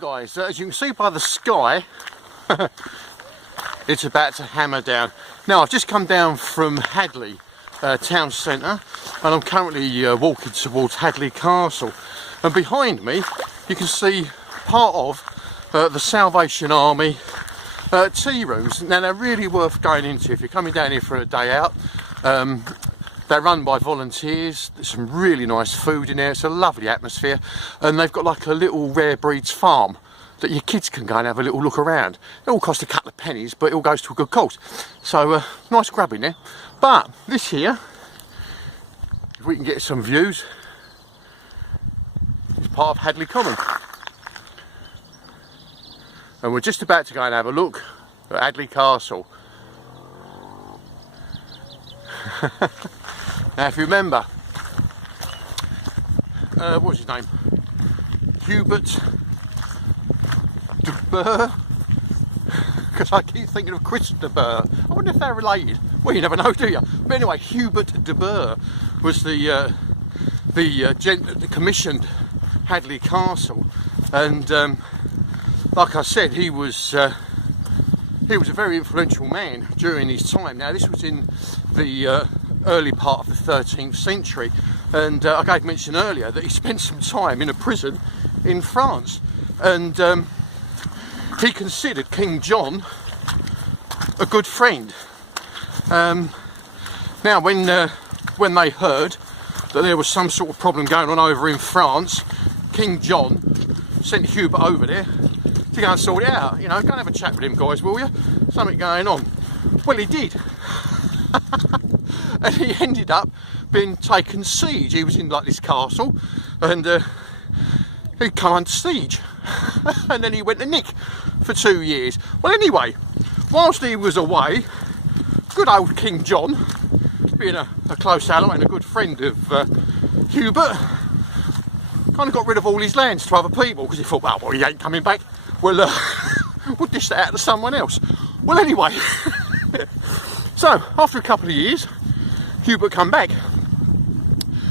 Morning guys, as you can see by the sky, it's about to hammer down. Now I've just come down from Hadleigh town centre and I'm currently walking towards Hadleigh Castle, and behind me you can see part of the Salvation Army tea rooms. Now they're really worth going into if you're coming down here for a day out. They're run by volunteers. There's some really nice food in there. It's a lovely atmosphere, and they've got like a little rare breeds farm that your kids can go and have a little look around. It all costs a couple of pennies, but it all goes to a good cause. So nice grub in there. But this here, if we can get some views, is part of Hadleigh Common, and we're just about to go and have a look at Hadleigh Castle. Now if you remember, what's his name? Hubert de Burgh, because I keep thinking of Chris de Burgh. I wonder if they're related. Well, you never know, do you? But anyway, Hubert de Burgh was the gent that commissioned Hadleigh Castle, and like I said, he was a very influential man during his time. Now this was in the early part of the 13th century, and I gave mention earlier that he spent some time in a prison in France, and he considered King John a good friend. Now when they heard that there was some sort of problem going on over in France, King John sent Hubert over there to go and sort it out. You know, go and have a chat with him, guys, will you? Something going on. Well, he did. And he ended up being taken siege. He was in like this castle, and he'd come under siege. And then he went to Nick for 2 years. Well, anyway, whilst he was away, good old King John, being a close ally and a good friend of Hubert, kind of got rid of all his lands to other people, because he thought, well, he ain't coming back. Well, we'll dish that out to someone else. Well, anyway, so after a couple of years, Hubert come back,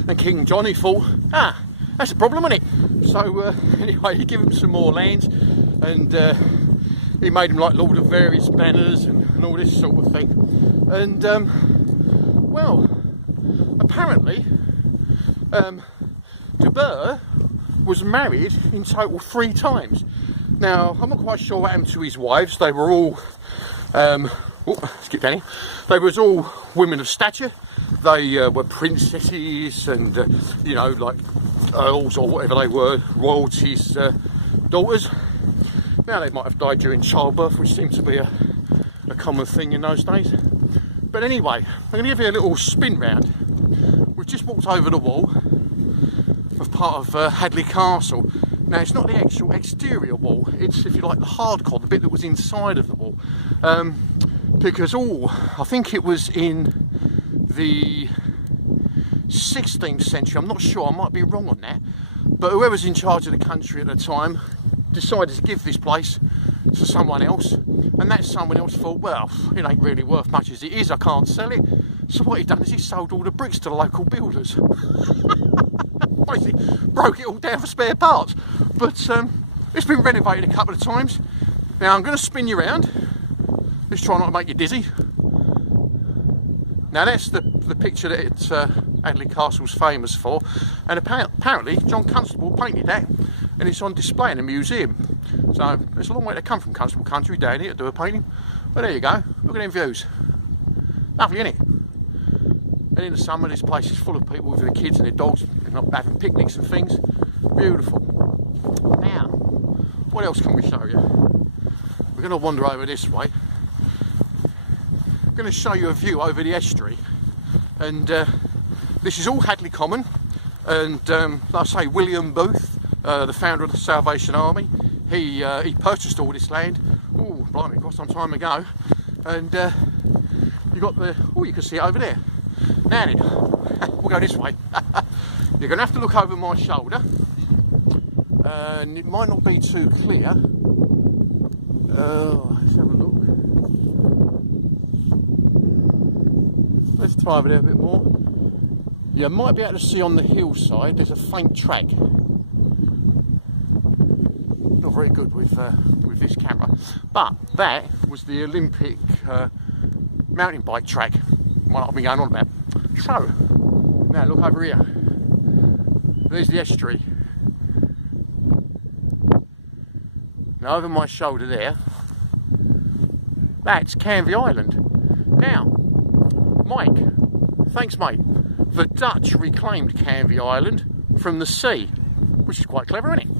and King John, he thought, that's a problem, isn't it? So anyway, he gave him some more lands, and he made him like Lord of various manors and all this sort of thing. And well, apparently de Burgh was married in total 3 times. Now I'm not quite sure what happened to his wives. They were all skip down here. They was all women of stature. They were princesses and you know, like earls or whatever they were, royalties' daughters. Now they might have died during childbirth, which seemed to be a common thing in those days. But anyway, I'm going to give you a little spin round. We've just walked over the wall of part of Hadleigh Castle. Now it's not the actual exterior wall, it's, if you like, the hardcore, the bit that was inside of the wall. Because I think it was in the 16th century, I'm not sure, I might be wrong on that, but whoever's in charge of the country at the time decided to give this place to someone else, and that someone else thought, well, it ain't really worth much as it is, I can't sell it. So what he done is he sold all the bricks to the local builders. Basically broke it all down for spare parts. But it's been renovated a couple of times. Now I'm going to spin you around. Let's try not to make you dizzy. Now that's the picture that Hadleigh Castle's famous for, and apparently John Constable painted that, and it's on display in a museum. So it's a long way to come from Constable Country down here to do a painting. But there you go, look at them views. Lovely, isn't it? And in the summer this place is full of people with their kids and their dogs and not having picnics and things. Beautiful. Now, what else can we show you? We're going to wander over this way. I'm going to show you a view over the estuary, and this is all Hadleigh Common, and like I say, William Booth, the founder of the Salvation Army, he purchased all this land, blimey, quite some time ago, and you got you can see it over there. Now then, we'll go this way. You're going to have to look over my shoulder, and it might not be too clear. Let's have a look. Let's try over there a bit more. You might be able to see on the hillside there's a faint track. Not very good with this camera. But that was the Olympic mountain bike track, one I've been going on about. So, now look over here. There's the estuary. Now over my shoulder there, that's Canvey Island. Now, Mike, thanks mate, the Dutch reclaimed Canvey Island from the sea, which is quite clever, isn't it?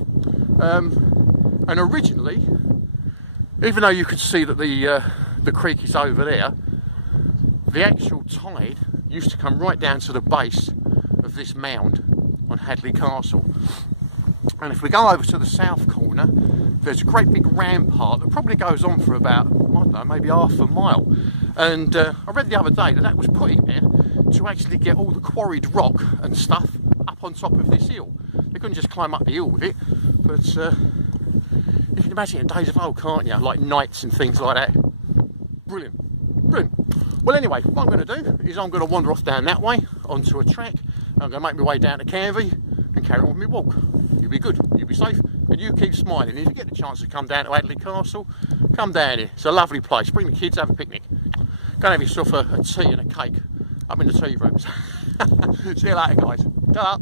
And originally, even though you could see that the creek is over there, the actual tide used to come right down to the base of this mound on Hadleigh Castle. And if we go over to the south corner, there's a great big rampart that probably goes on for about, I don't know, maybe half a mile. And I read the other day that was put in there to actually get all the quarried rock and stuff up on top of this hill. They couldn't just climb up the hill with it, but you can imagine in days of old, can't you? Like nights and things like that. Brilliant, brilliant. Well anyway, what I'm going to do is I'm going to wander off down that way onto a track. I'm going to make my way down to Canvey and carry on with my walk. You'll be good, you'll be safe, and you keep smiling. And if you get the chance to come down to Hadleigh Castle, come down here. It's a lovely place. Bring the kids, have a picnic. Go and have yourself a tea and a cake up in the tea rooms. See you later, guys. Ta-ra.